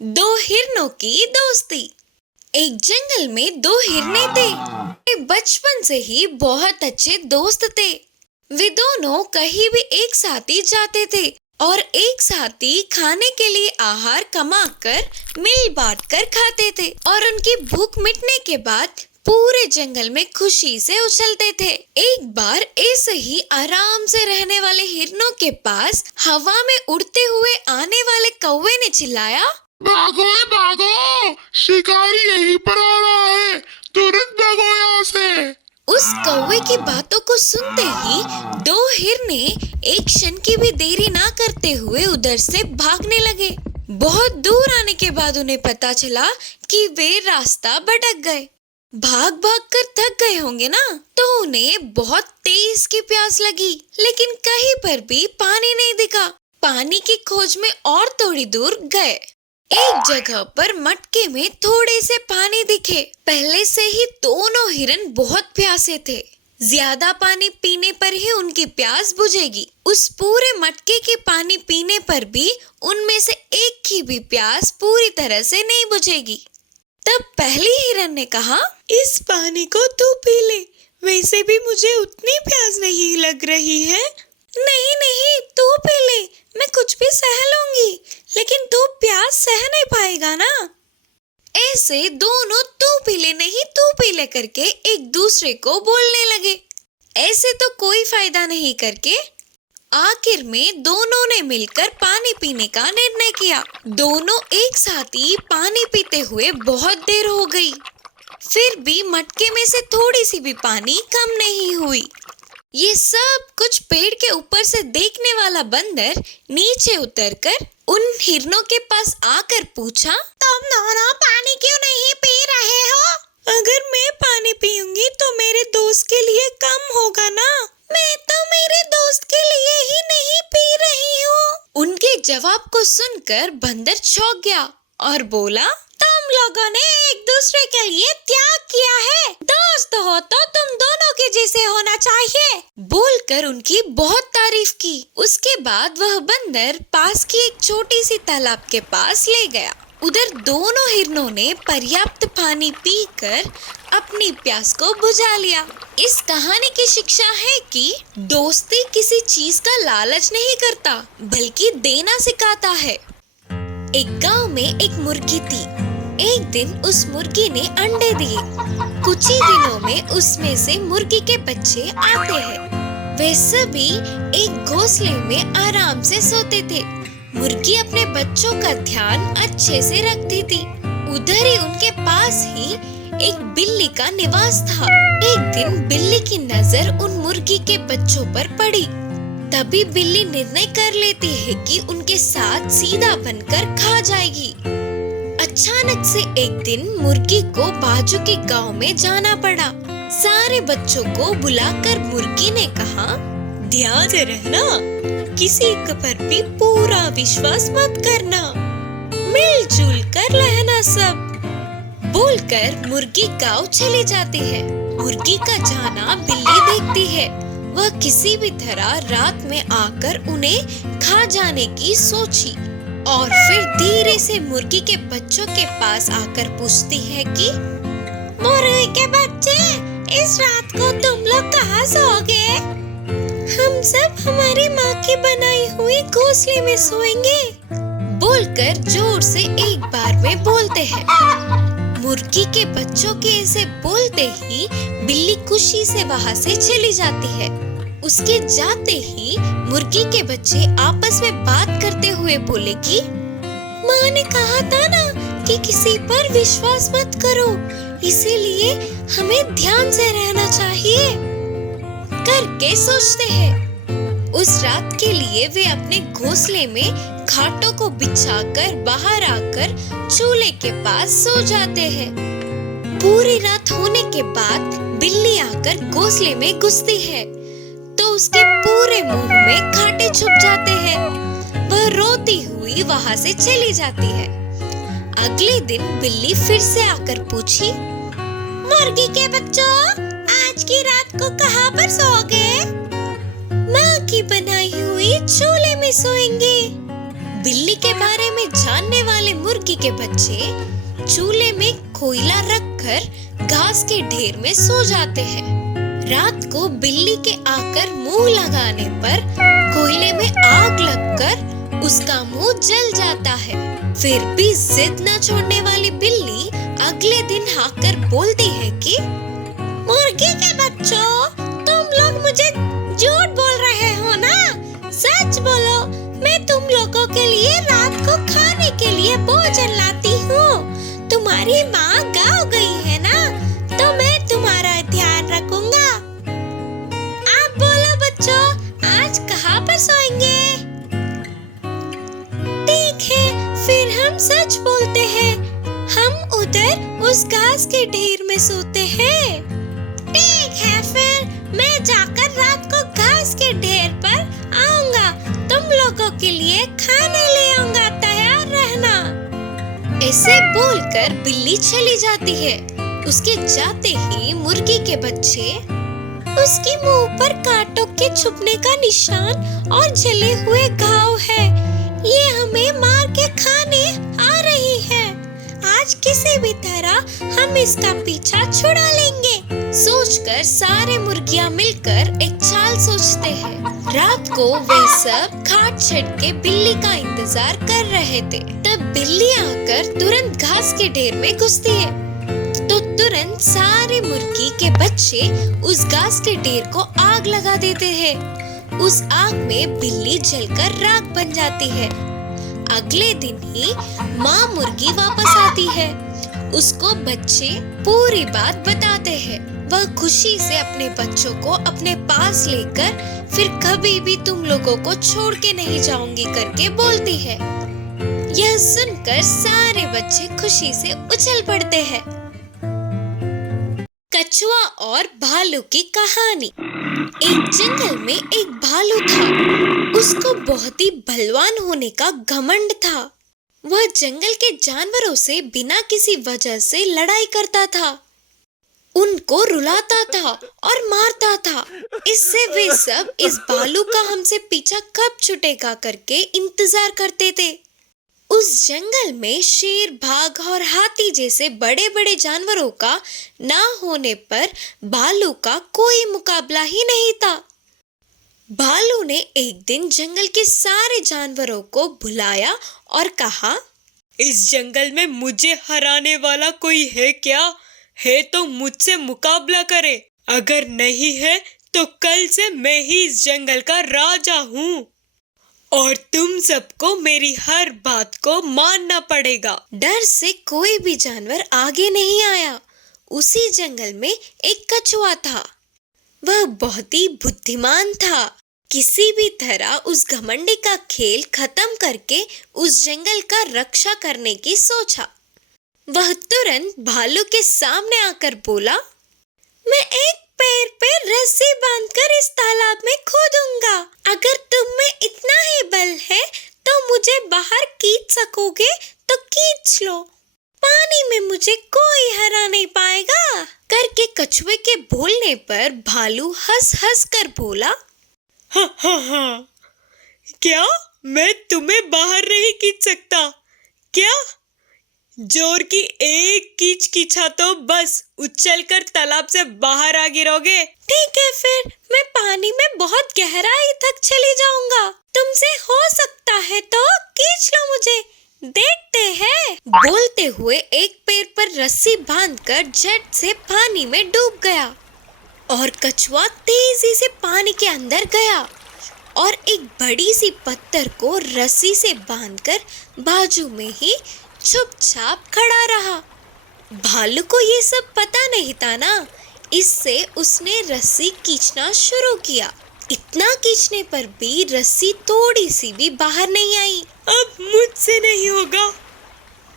दो हिरनों की दोस्ती। एक जंगल में दो हिरने थे। वे बचपन से ही बहुत अच्छे दोस्त थे। वे दोनों कहीं भी एक साथ ही जाते थे और एक साथ ही खाने के लिए आहार कमाकर मिल बांट कर खाते थे और उनकी भूख मिटने के बाद पूरे जंगल में खुशी से उछलते थे। एक बार ऐसे ही आराम से रहने वाले हिरनों के पास हवा में उड़ते हुए आने वाले कौवे ने चिल्लाया, भागो भागो, शिकारी यहीं पर आ रहा है, तुरंत भागो यहाँ से। उस कौवे की बातों को सुनते ही दो हिरने एक क्षण की भी देरी ना करते हुए उधर से भागने लगे। बहुत दूर आने के बाद उन्हें पता चला कि वे रास्ता भटक गए। भाग भाग कर थक गए होंगे ना, तो उन्हें बहुत तेज की प्यास लगी, लेकिन कहीं पर भी पानी नहीं दिखा। पानी की खोज में और थोड़ी दूर गए। एक जगह पर मटके में थोड़े से पानी दिखे। पहले से ही दोनों हिरन बहुत प्यासे थे। ज्यादा पानी पीने पर ही उनकी प्यास बुझेगी। उस पूरे मटके के पानी पीने पर भी उनमें से एक की भी प्यास पूरी तरह से नहीं बुझेगी। तब पहली हिरन ने कहा, इस पानी को तू पी ले, वैसे भी मुझे उतनी प्यास नहीं लग रही है। नहीं नहीं, तू पी ले, मैं कुछ भी सह लूंगी, लेकिन तू प्यास सह नहीं पाएगा ना। ऐसे दोनों तू पी ले नहीं तू पी ले करके एक दूसरे को बोलने लगे। ऐसे तो कोई फायदा नहीं करके आखिर में दोनों ने मिलकर पानी पीने का निर्णय किया। दोनों एक साथ ही पानी पीते हुए बहुत देर हो गई, फिर भी मटके में से थोड़ी सी भी पानी कम नहीं हुई। ये सब कुछ पेड़ के ऊपर से देखने वाला बंदर नीचे उतरकर उन हिरनों के पास आकर पूछा, तुम दोनों पानी क्यों नहीं पी रहे हो? अगर मैं पानी पीऊंगी तो मेरे दोस्त के लिए कम होगा ना। मैं तो मेरे दोस्त के लिए ही नहीं पी रही हूँ। उनके जवाब को सुनकर बंदर चौंक गया और बोला, तुम लोगों ने एक दूसरे के लिए त्याग किया है। दोस्त हो तो तुम दोनों के जैसे होना चाहिए। बोलकर उनकी बहुत तारीफ की। उसके बाद वह बंदर पास की एक छोटी सी तालाब के पास ले गया। उधर दोनों हिरनों ने पर्याप्त पानी पीकर अपनी प्यास को बुझा लिया। इस कहानी की शिक्षा है कि दोस्ती किसी चीज का लालच नहीं करता, बल्कि देना सिखाता है। एक गांव में एक मुर्गी थी। एक दिन उस मुर्गी ने अंडे दिए। कुछ ही दिनों में उसमें से मुर्गी के बच्चे आते हैं। वे सभी एक घोंसले में आराम से सोते थे। मुर्गी अपने बच्चों का ध्यान अच्छे से रखती थी। उधर ही उनके पास ही एक बिल्ली का निवास था। एक दिन बिल्ली की नजर उन मुर्गी के बच्चों पर पड़ी। तभी बिल्ली निर्णय कर लेती है कि उनके साथ सीधा बनकर खा जाएगी। अचानक से एक दिन मुर्गी को बाजू के गांव में जाना पड़ा। सारे बच्चों को बुलाकर मुर्गी ने कहा, ध्यान से रहना, किसी पर भी पूरा विश्वास मत करना, मिलजुल कर रहना सब। बोलकर मुर्गी गांव चली जाती है। मुर्गी का जाना बिल्ली देखती है। वह किसी भी तरह रात में आकर उन्हें खा जाने की सोची और फिर धीरे से मुर्गी के बच्चों के पास आकर पूछती है कि मुर्गी के बच्चे, इस रात को तुम लोग कहाँ सोओगे? हम सब हमारी माँ की बनाई हुई घोंसले में सोएंगे। बोलकर जोर से एक बार में बोलते हैं। मुर्गी के बच्चों के ऐसे बोलते ही बिल्ली खुशी से वहाँ से चली जाती है। उसके जाते ही मुर्गी के बच्चे आपस में बात करते हुए बोले कि माँ ने कहा था ना कि किसी पर विश्वास मत करो, इसीलिए हमें ध्यान से रहना चाहिए करके सोचते हैं। उस रात के लिए वे अपने घोंसले में खाटों को बिछाकर बाहर आकर चूल्हे के पास सो जाते हैं। पूरी रात होने के बाद बिल्ली आकर घोंसले में घुसती है तो उसके पूरे मुंह में कांटे छुप जाते हैं। वह रोती हुई वहाँ से चली जाती है। अगले दिन बिल्ली फिर से आकर पूछी, मुर्गी के बच्चों, आज की रात को कहाँ पर सोओगे? माँ की बनाई हुई चूल्हे में सोएंगे। बिल्ली के बारे में जानने वाले मुर्गी मुर्गी के बच्चे चूल्हे में कोयला रखकर घास के ढेर में सो जाते हैं। रात को बिल्ली के आकर मुंह लगाने पर कोयले में आग लगकर उसका मुंह जल जाता है। फिर भी जिद न छोड़ने वाली बिल्ली अगले दिन आकर बोलती है कि मुर्गी के बच्चों, तुम लोग मुझे झूठ बोल रहे हो ना? सच बोलो, मैं तुम लोगों के लिए रात को खाने के लिए भोजन लाती हूँ। तुम्हारी माँ गाँव गई है ना, तो मैं तुम्हारा ध्यान रखूंगा। आप बोलो बच्चों, आज कहाँ पर सोएंगे? ठीक है, फिर हम सच बोलते हैं। हम उधर उस घास के ढेर में सोते हैं। ठीक है, फिर मैं जाकर रात को घास के ढेर पर आऊंगा। तुम लोगों के लिए खाने ले आऊंगा, तैयार रहना। ऐसे बोलकर बिल्ली चली जाती है। उसके जाते ही मुर्गी के बच्चे उसके मुंह पर कांटों के छुपने का निशान और जले हुए घाव है। ये हमें मार के खाने आ रही है। आज किसी भी तरह हम इसका पीछा छुड़ा लेंगे। सोचकर सारे मुर्गियां मिलकर एक चाल सोचते हैं। रात को वे सब खाट छत के बिल्ली का इंतजार कर रहे थे। तब बिल्ली आकर तुरंत घास के ढेर में घुसती है, तो तुरंत सारे मुर्गी के बच्चे उस घास के ढेर को आग लगा देते हैं। उस आग में बिल्ली जलकर राख बन जाती है। अगले दिन ही माँ मुर्गी वापस आती है। उसको बच्चे पूरी बात बताते हैं। वह खुशी से अपने बच्चों को अपने पास लेकर फिर कभी भी तुम लोगों को छोड़ के नहीं जाऊंगी करके बोलती है। यह सुनकर सारे बच्चे खुशी से उछल पड़ते हैं। कछुआ और भालू की कहानी। एक जंगल में एक भालू था। उसको बहुत ही बलवान होने का घमंड था। वह जंगल के जानवरों से बिना किसी वजह से लड़ाई करता था, उनको रुलाता था और मारता था। इससे वे सब इस भालू का हमसे पीछा कब छूटेगा करके इंतजार करते थे। उस जंगल में शेर, बाघ और हाथी जैसे बड़े बड़े जानवरों का ना होने पर भालू का कोई मुकाबला ही नहीं था। भालू ने एक दिन जंगल के सारे जानवरों को बुलाया और कहा, इस जंगल में मुझे हराने वाला कोई है क्या? है तो मुझसे मुकाबला करे। अगर नहीं है तो कल से मैं ही इस जंगल का राजा हूँ और तुम सबको मेरी हर बात को मानना पड़ेगा। डर से कोई भी जानवर आगे नहीं आया। उसी जंगल में एक कछुआ था। वह बहुत ही बुद्धिमान था। किसी भी तरह उस घमंडी का खेल खत्म करके उस जंगल का रक्षा करने की सोचा। वह तुरंत भालू के सामने आकर बोला, मैं एक पैर पे रस्सी बांधकर इस तालाब में कूदूंगा। अगर तुम में इतना ही बल है तो मुझे बाहर खींच सकोगे तो खींच लो। पानी में मुझे कोई हरा नहीं पाएगा करके कछुए के बोलने पर भालू हंस हंस कर बोला, हाँ, क्या मैं तुम्हें बाहर नहीं खींच सकता क्या? जोर की एक कीच कीछा तो बस उछलकर तालाब से बाहर आ गिरोगे। ठीक है, फिर मैं पानी में बहुत गहराई तक चली जाऊंगा। तुमसे हो सकता है तो खींच लो मुझे, देखते हैं। बोलते हुए एक पैर पर रस्सी बांधकर झट से पानी में डूब गया और कछुआ तेजी से पानी के अंदर गया और एक बड़ी सी पत्थर को रस्सी से बांधकर बाजू में ही चुपचाप खड़ा रहा। भालू को ये सब पता नहीं था ना, इससे उसने रस्सी खींचना शुरू किया। इतना खींचने पर भी रस्सी थोड़ी सी भी बाहर नहीं आई। अब मुझसे नहीं होगा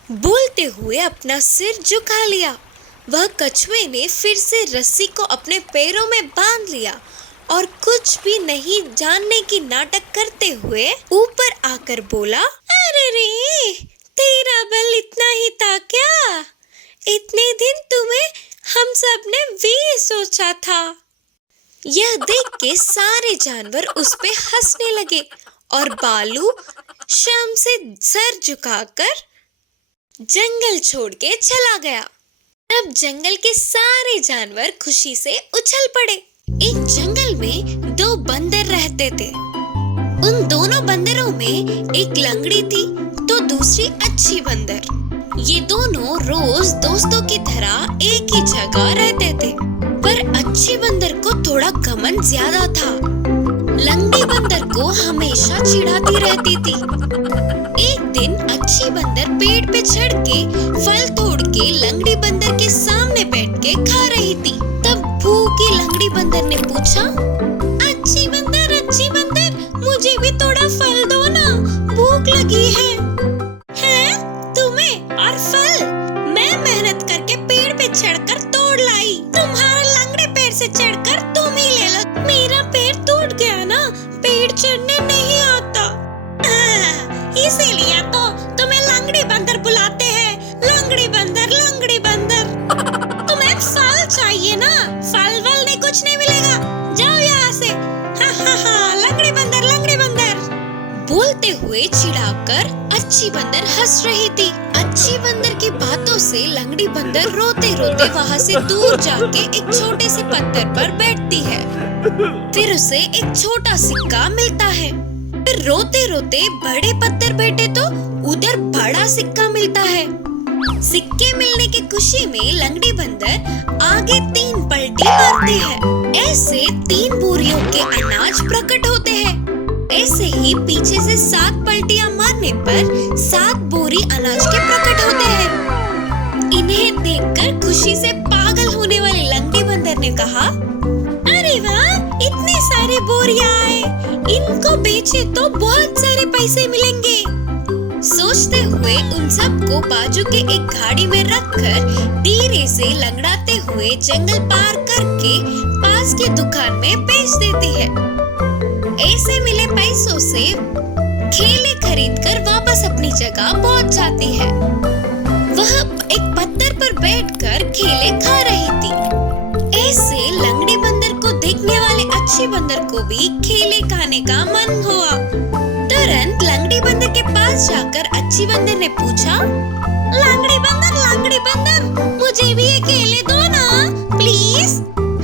बोलते हुए अपना सिर झुका लिया। वह कछुए ने फिर से रस्सी को अपने पैरों में बांध लिया और कुछ भी नहीं जानने की नाटक करते हुए ऊपर आकर बोला, अरे रे, तेरा बल इतना ही था क्या? इतने दिन तुम्हें हम सब ने भी सोचा था। यह देख के सारे जानवर उस पे हंसने लगे और भालू शर्म से सर झुकाकर जंगल छोड़ के चला गया। तब जंगल के सारे जानवर खुशी से उछल पड़े। एक जंगल में दो बंदर रहते थे। उन दोनों बंदरों में एक लंगड़ी थी तो दूसरी अच्छी बंदर। ये दोनों रोज दोस्तों की तरह एक ही जगह रहते थे, पर अच्छी बंदर को थोड़ा घमंड ज्यादा था। लंगड़ी बंदर को हमेशा चिढ़ाती रहती थी। एक दिन अच्छी बंदर पेड़ पे चढ़ के फल तोड़ के लंगड़ी बंदर के सामने बैठ के खा रही थी। तब भूखी लंगड़ी बंदर ने पूछा, अच्छी बंदर, मुझे भी थोड़ा फल दो ना, भूख लगी है। हैं? तुम्हें और फल? मैं मेहनत करके पेड़ पे चढ़कर तोड़ लाई, तुम्हारा लंगड़े पेड़ से चढ़कर तुम ही ले लो। मेरा पैर टूट गया ना, पेड़ चढ़ने नहीं आता। इसीलिए तो तुम्हें लंगड़ी बंदर बुलाते हैं। लंगड़ी बंदर, तुम्हें फल चाहिए ना? फल वल नहीं, कुछ नहीं मिलेगा, जाओ यहाँ से। हा, लंगड़ी बंदर। बोलते हुए चिढ़ाकर अच्छी बंदर हंस रही थी। अच्छी बंदर की बातों से लंगड़ी बंदर रोते रोते वहाँ से दूर जाके एक छोटे से पत्थर पर बैठती है। फिर उसे एक छोटा सिक्का मिलता है। फिर रोते रोते बड़े पत्थर बैठे तो उधर बड़ा सिक्का मिलता है। सिक्के मिलने की खुशी में लंगड़ी बंदर आगे 3 पलटी मारती है। ऐसे 3 बोरियों के अनाज प्रकट होते हैं। ऐसे ही पीछे से 7 पलटियां मारने पर 7 बोरी अनाज के प्रकट होते हैं। इन्हें देखकर खुशी से पागल होने वाले लंगड़ी बंदर ने कहा, अरे वाह, इतने सारे बोरियां आए, इनको बेचे तो बहुत सारे पैसे मिलेंगे। सोचते हुए उन सबको बाजू के एक गाड़ी में रखकर धीरे से लंगड़ाते हुए जंगल पार करके पास के दुकान में बेच देती है। ऐसे मिले पैसों से केले खरीदकर वापस अपनी जगह पहुंच जाती है। वह एक पत्थर पर बैठकर केले खा रही थी। ऐसे लंगड़ी बंदर को देखने वाले अच्छी बंदर को भी केले खाने का मन हुआ। तुरंत लंगड़ी बंदर के पास जाकर अच्छी बंदर ने पूछा, लंगड़ी बंदर, मुझे भी ये केले दो ना, प्लीज।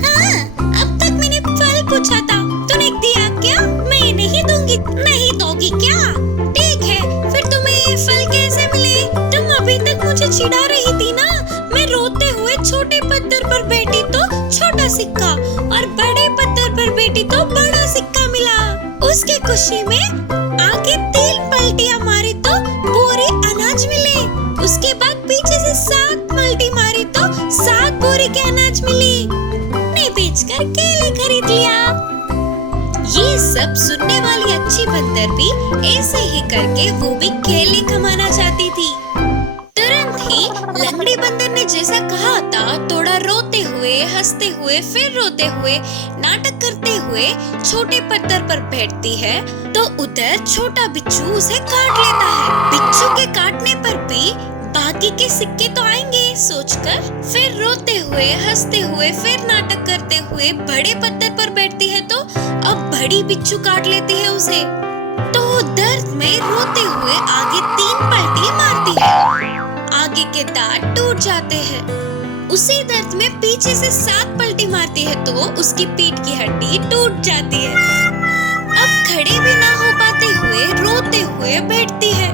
हाँ, अब तक मैंने फल पूछा था, तूने दिया क्या? मैं नहीं दूंगी। नहीं दोगी क्या? ठीक है, फिर तुम्हें ये फल कैसे मिले? तुम अभी तक मुझे चिढ़ा रही थी ना। मैं रोते हुए छोटे पत्थर पर बैठी तो छोटा सिक्का, और बड़े पत्थर पर बैठी तो बड़ा सिक्का मिला। उसकी खुशी में आगे 3 पलटियां मारी तो बोरी अनाज मिले। उसके बाद पीछे से 7 पलटी मारी तो 7 बोरी के अनाज मिली। ने बेचकर केले खरीद लिया। ये सब सुनने वाली अच्छी बंदर भी ऐसे ही करके वो भी केले कमाना चाहती थी। तुरंत ही लंगड़ी बंदर ने जैसा कहा था, थोड़ा रोते हुए, हंसते हुए, फिर रोते हुए, नाटक करते हुए छोटे पत्थर पर बैठती है तो उधर छोटा बिच्छू उसे काट लेता है। बिच्छू के काटने पर भी बाकी के सिक्के तो आएंगे सोचकर फिर रोते हुए, हंसते हुए, फिर नाटक करते हुए बड़े पत्थर पर बैठती है तो अब बड़ी बिच्छू काट लेती है उसे। तो दर्द में रोते हुए आगे 3 पलटी मारती है। आगे के दांत टूट जाते हैं। उसी दर्द में पीछे से 7 पलटी मारती है तो उसकी पीठ की हड्डी टूट जाती है। अब खड़े भी ना हो पाते हुए रोते हुए बैठती है।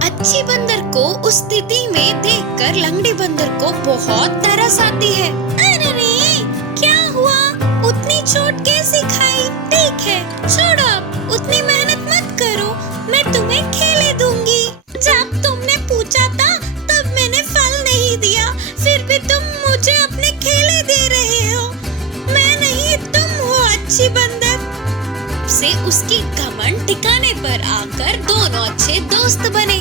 अच्छी बंदर को उस स्थिति में देखकर लंगड़ी बंदर को बहुत तरस आती है। अरे रे, क्या हुआ? उतनी चोट कैसे खाई? ठीक है, छोड़ो, उतनी मेहनत मत करो, मैं तुम्हें केले दूंगी। जब तुमने पूछा था तब मैंने फल नहीं दिया, फिर भी तुम मुझे अपने केले दे रहे हो। मैं नहीं, तुम हो अच्छी बंदर। से उसकी घमंड ठिकाने पर आकर दोनों अच्छे दोस्त बने।